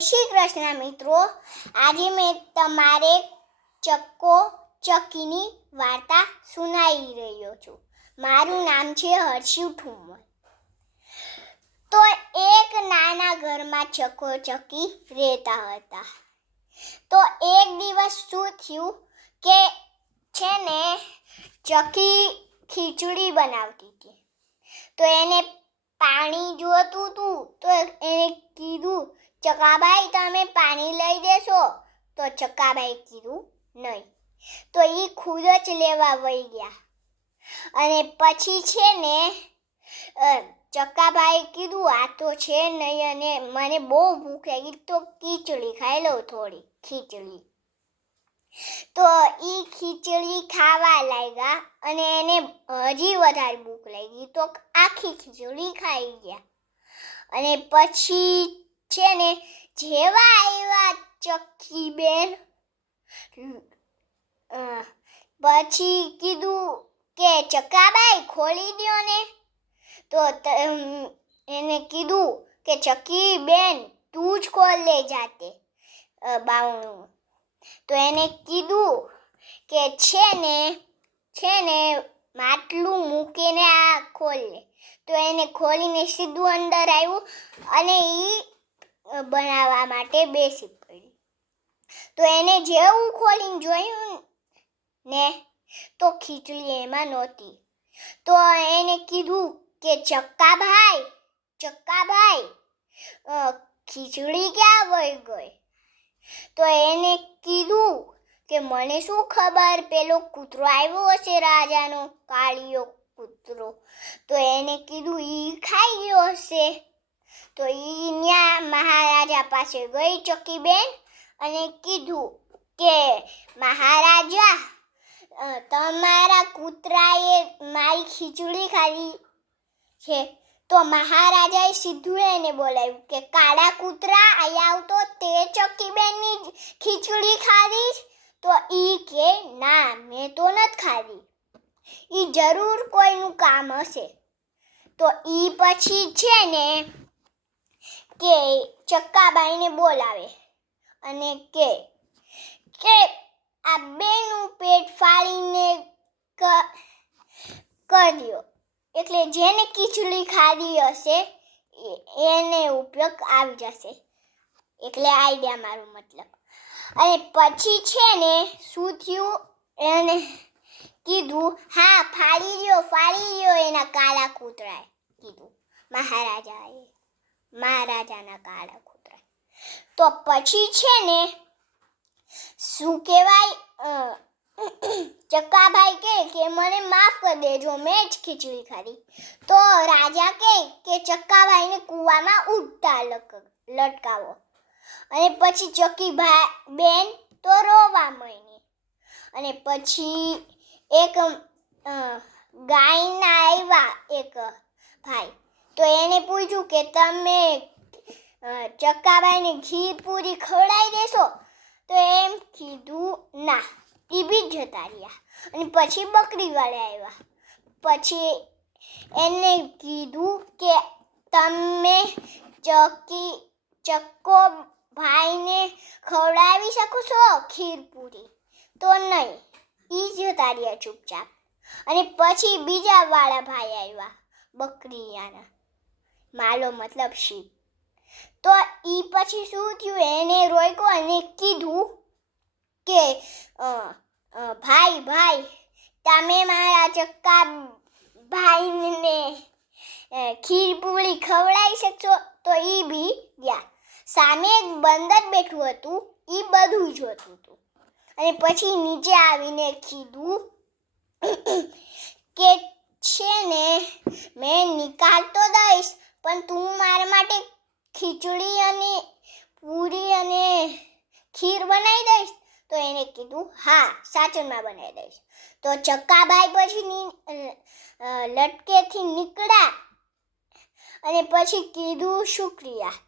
શ્રી કૃષ્ણ મિત્રો, આજે મેં તમારે ચક્કો ચક્કીની વાર્તા સુનાવી રહ્યો છું. મારું નામ છે હર્ષિવ ઠુમ્મર. તો એક નાના ઘરમાં ચક્કો ચક્કી રહેતા હતા. તો એક દિવસ શું થયું કે છે ને ચક્કી ખીચડી બનાવતી હતી. તો એને પાણી જોતું હતું. તો એને કીધું, ચકાભાઈ તમે પાણી લઈ દેશો? તો ચકાભાઈ કીધું નહીં. તો એ ખુદ જ લેવા વહી ગયા. અને પછી છે ને ચકાભાઈ કીધું આ તો છે નહીં અને મને બહુ ભૂખ લાગી, તો ખીચડી ખાઈ લઉં, થોડી ખીચડી. તો એ ખીચડી ખાવા લાગ્યા અને એને હજી વધારે ભૂખ લાગી, તો આખી ખીચડી ખાઈ ગયા. અને પછી છે ને જેવા આવ્યા ચક્કી બેન, પછી કીધું કે ચકાભાઈ ખોલી દો ને. તો એને કીધું કે ચક્કી બેન તું જ ખોલ લે જાતે બાવણું. તો એને કીધું કે છે ને માટલું મૂકીને આ ખોલ લે. તો એને ખોલીને સીધું અંદર આવ્યું અને એ બનાવવા માટે બેસી પડી. તો એને જેવું ખોલીને જોયું ને તો ખીચડી એમાં નહોતી. તો એને કીધું કે ચક્કાભાઈ ખીચડી ક્યાં વહી ગઈ? તો એને કીધું કે મને શું ખબર, પેલો કૂતરો આવ્યો હશે રાજાનો, કાળિયો કૂતરો. તો એને કીધું ઈ ખાઈ ગયો હશે. તો ઈ ત્યાં મહારાજા પાસે ગઈ ચક્કી બેન અને કીધું કે મહારાજા તમારા કૂતરાએ મારી ખીચડી ખાધી છે. તો મહારાજાએ સીધું એને બોલાવ્યું કે કાળા કૂતરા અહીંયા આવતો, તે ચક્કી બેનની ખીચડી ખાધી? તો ઈ કે ના, મેં તો નથી ખાધી, ઈ જરૂર કોઈનું કામ હશે. તો ઈ પછી છે ને કે ચક્કાબાઈને બોલાવે અને કે આ બેનું પેટ ફાડીને કરી દો, એટલે જેને ખીચડી ખાધી હશે એને ઉપયોગ આવી જશે. એટલે આઈડિયા મારું મતલબ. અને પછી છે ને શું થયું, એને કીધું હા ફાડી દો એના કાળા કૂતરાએ કીધું, મહારાજાના કાળા કૂતરાએ. તો પછી છે ને શું કહેવાય, ચક્કાભાઈ કે મને માફ કરી દેજો, મેં જ ખીચડી ખાધી. તો રાજા કે ચક્કાભાઈને કૂવામાં ઉડતા લટકાવો. અને પછી ચક્કી બેન તો રોવા માંડી. અને પછી એક ગાયના આવ્યા એક ભાઈ. તો એને પૂછ્યું કે તમે ચક્કાભાઈને ખીર પૂરી ખવડાવી દેશો? તો એમ કીધું ના, એ બી જતા રહ્યા. અને પછી બકરીવાળા આવ્યા. પછી એને કીધું કે તમે ચક્કો ભાઈને ખવડાવી શકો છો ખીર પૂરી? તો નહીં, એ જતા રહ્યા ચૂપચાપ. અને પછી બીજા વાળા ભાઈ આવ્યા, બકરીયાના માલો મતલબ શીપ. તો એ પછી શું થયું, એને રોક્યો અને કીધું કે ભાઈ તમે મારા ચક્કા ભાઈને ખીર પૂરી ખવડાવી શકશો? તો એ બી ગયા. સામે એક બંદર બેઠું હતું, એ બધું જોતું હતું. અને પછી નીચે આવીને કીધું કે છે ને મેં નિકાલ તો દઈશ, પણ તું મારા માટે ખીચડી અને પૂરી અને ખીર બનાવી દઈશ? તો એને કીધું હા, સાચનમાં બનાવી દઈશ. તો ચક્કાભાઈ પછી લટકેથી નીકળ્યા અને પછી કીધું શુક્રિયા.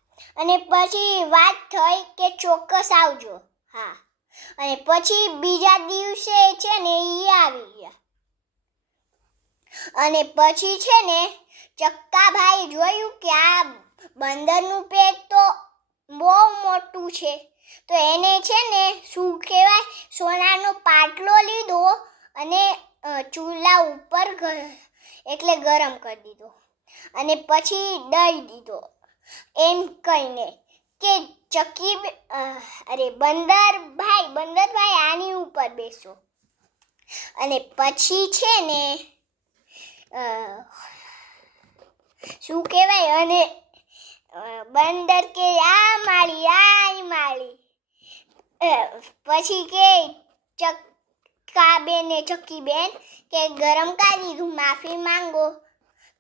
અને પછી વાત થઈ કે ચોક્કસ આવજો. હા. અને પછી બીજા દિવસે છે ને એ આવી ગયા. અને પછી છે ને ચક્કાભાઈ જોયું કે આ બંદરનું પેટ તો બહુ મોટું છે. તો એને છે ને શું કહેવાય, સોનાનો પાટલો લીધો અને ચૂલા ઉપર એટલે ગરમ કરી દીધો અને પછી દઈ દીધો, એમ કહીને કે બંદરભાઈ આની ઉપર બેસો. અને પછી છે ને શું કહેવાય, અને બંદર કે આ માળી. પછી કે ચક્કીબેન કે ગરમ કરી દીધું, માફી માંગો.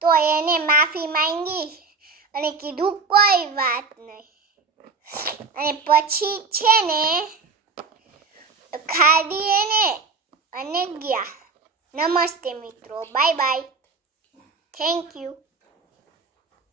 તો એને માફી માંગી અને કીધું કોઈ વાત નહીં. અને પછી છે ને ખાધી એને અને ગયા. નમસ્તે મિત્રો, બાય બાય, થેન્ક યુ.